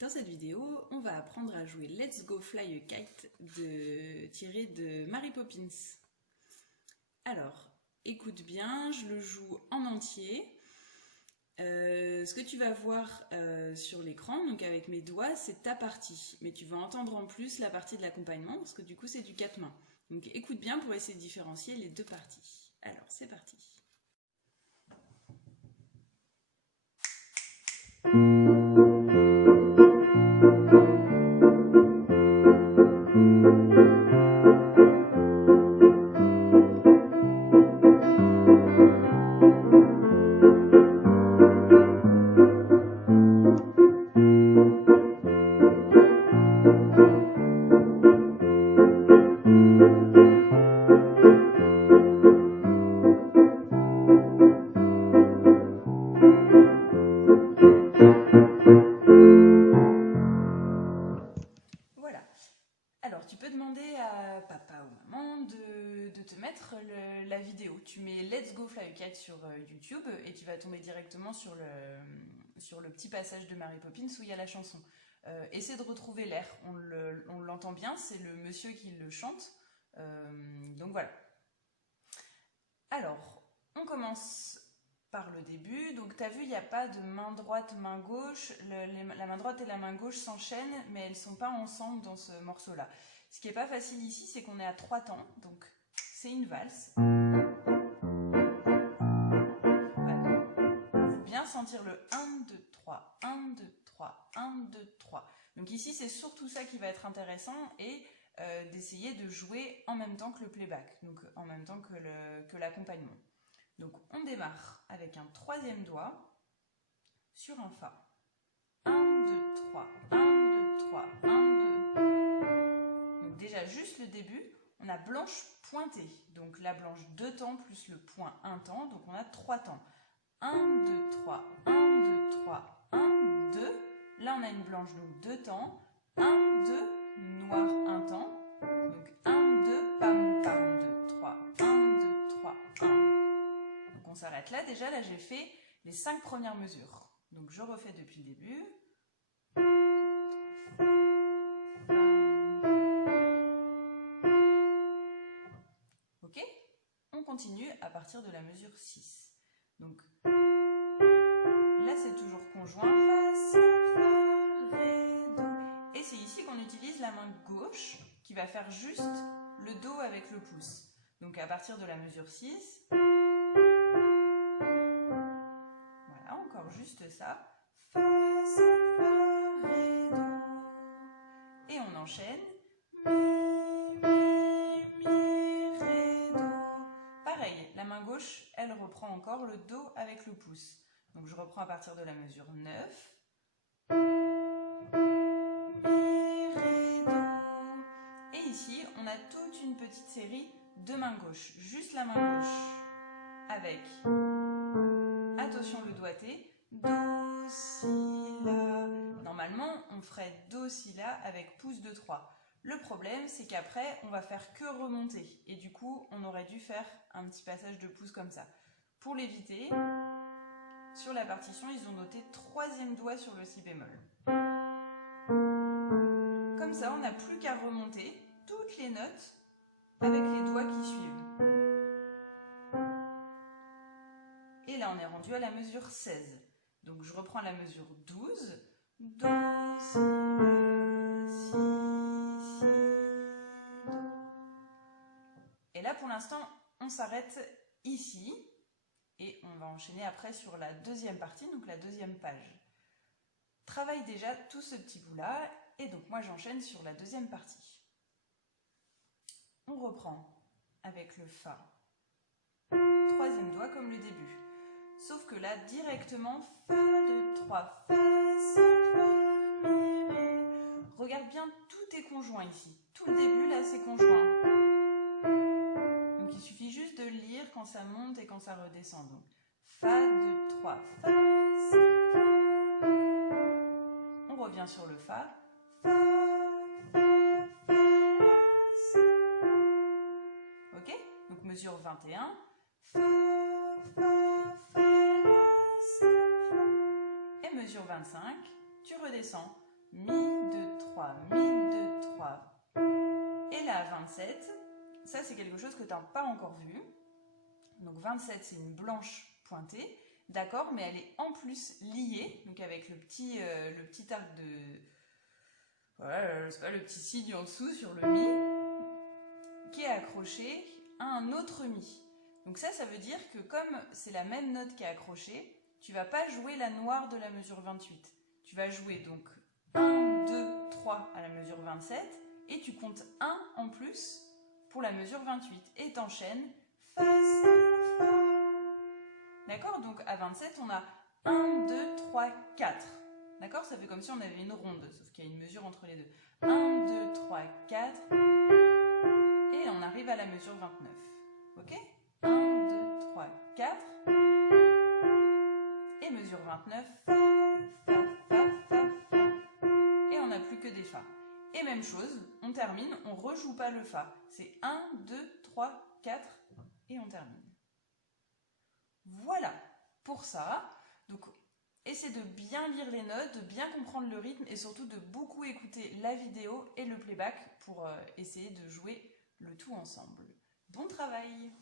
Dans cette vidéo, on va apprendre à jouer Let's Go Fly a Kite tiré de Mary Poppins. Alors, écoute bien, je le joue en entier. Ce que tu vas voir sur l'écran, donc avec mes doigts, c'est ta partie. Mais tu vas entendre en plus la partie de l'accompagnement, parce que du coup c'est du 4 mains. Donc écoute bien pour essayer de différencier les deux parties. Alors, c'est parti. Voilà. Alors, tu peux demander à papa ou maman de te mettre la vidéo. Tu mets Let's Go Fly a Kite sur YouTube et tu vas tomber directement sur le petit passage de Mary Poppins où il y a la chanson. Essaie de retrouver l'air. On l'entend bien, c'est le monsieur qui le chante. Donc voilà. Alors, on commence par le début. Donc tu as vu, il n'y a pas de main droite, main gauche. La main droite et la main gauche s'enchaînent, mais elles ne sont pas ensemble dans ce morceau-là. Ce qui n'est pas facile ici, c'est qu'on est à 3 temps. Donc c'est une valse. Voilà. Il faut bien sentir le 1, 2, 3, 1, 2, 3, 1, 2, 3. Donc ici, c'est surtout ça qui va être intéressant et d'essayer de jouer en même temps que le playback, donc en même temps que l'accompagnement. Donc on démarre avec un troisième doigt sur un Fa. 1, 2, 3, 1, 2, 3, 1, 2. Donc déjà juste le début, on a blanche pointée. Donc la blanche 2 temps plus le point 1 temps, donc on a 3 temps. 1, 2, 3, 1, 2, 3, 1, 2. Là on a une blanche donc 2 temps. 1, 2, noir 1 temps. Donc 1, 2, pam, pam, 2, 3, 1, 2, 3, 1. Donc on s'arrête là. Déjà, là j'ai fait les 5 premières mesures. Donc je refais depuis le début. Ok? On continue à partir de la mesure 6. Donc là c'est toujours conjoint. Fa, sol, fa, ré, do. Et c'est ici qu'on utilise la main gauche qui va faire juste le do avec le pouce. Donc à partir de la mesure 6. Encore juste ça. Fa, sol, fa, ré, do. Et on enchaîne. Mi, ré, do. Pareil, la main gauche, elle reprend encore le do avec le pouce. Donc je reprends à partir de la mesure 9. Mi, ré, do. Et ici, on a toute une petite série de mains gauches. Juste la main gauche avec... Attention le doigté, do, si, la. Normalement, on ferait do, si, la avec pouce de 3. Le problème, c'est qu'après, on va faire que remonter. Et du coup, on aurait dû faire un petit passage de pouce comme ça. Pour l'éviter, sur la partition, ils ont noté 3e doigt sur le si bémol. Comme ça, on n'a plus qu'à remonter toutes les notes avec les doigts qui suivent. Et là, on est rendu à la mesure 16. Donc, je reprends la mesure 12. Do, si, la, si, si, do. Et là, pour l'instant, on s'arrête ici. Et on va enchaîner après sur la deuxième partie, donc la deuxième page. Travaille déjà tout ce petit bout-là. Et donc, moi, j'enchaîne sur la deuxième partie. On reprend avec le Fa. 3e doigt comme le début. Sauf que là, directement, Fa, 2, 3, Fa, Sol, Fa, Mi, Ré. Regarde bien, tout est conjoint ici. Tout le début, là, c'est conjoint. Donc, il suffit juste de lire quand ça monte et quand ça redescend. Donc, Fa, 2, 3, Fa, Sol, Fa. On revient sur le Fa. Fa, Fa, Fa, La, Sol. Ok? Donc, mesure 21. Fa, Fa, Fa, La, Sol, Fa. Et mesure 25, tu redescends. Mi, 2, 3, Mi, 2, 3. Et là, 27, ça c'est quelque chose que tu n'as pas encore vu. Donc 27, c'est une blanche pointée, d'accord, mais elle est en plus liée, donc avec le petit arc de... Voilà, c'est pas le petit signe en dessous sur le Mi, qui est accroché à un autre Mi. Donc ça veut dire que comme c'est la même note qui est accrochée, tu vas pas jouer la noire de la mesure 28. Tu vas jouer donc 1, 2, 3 à la mesure 27 et tu comptes 1 en plus pour la mesure 28 et t'enchaînes Fa, Sol, Fa. D'accord? Donc à 27, on a 1, 2, 3, 4. D'accord? Ça fait comme si on avait une ronde, sauf qu'il y a une mesure entre les deux. 1, 2, 3, 4. Et on arrive à la mesure 29. Ok? 1, 2, 3, 4. Et mesure 29, Fa, Fa, Fa, Fa, Fa. Et on n'a plus que des Fa. Et même chose, on termine, on ne rejoue pas le Fa. C'est 1, 2, 3, 4 et on termine. Voilà pour ça. Donc, essaie de bien lire les notes, de bien comprendre le rythme et surtout de beaucoup écouter la vidéo et le playback pour essayer de jouer le tout ensemble. Bon travail!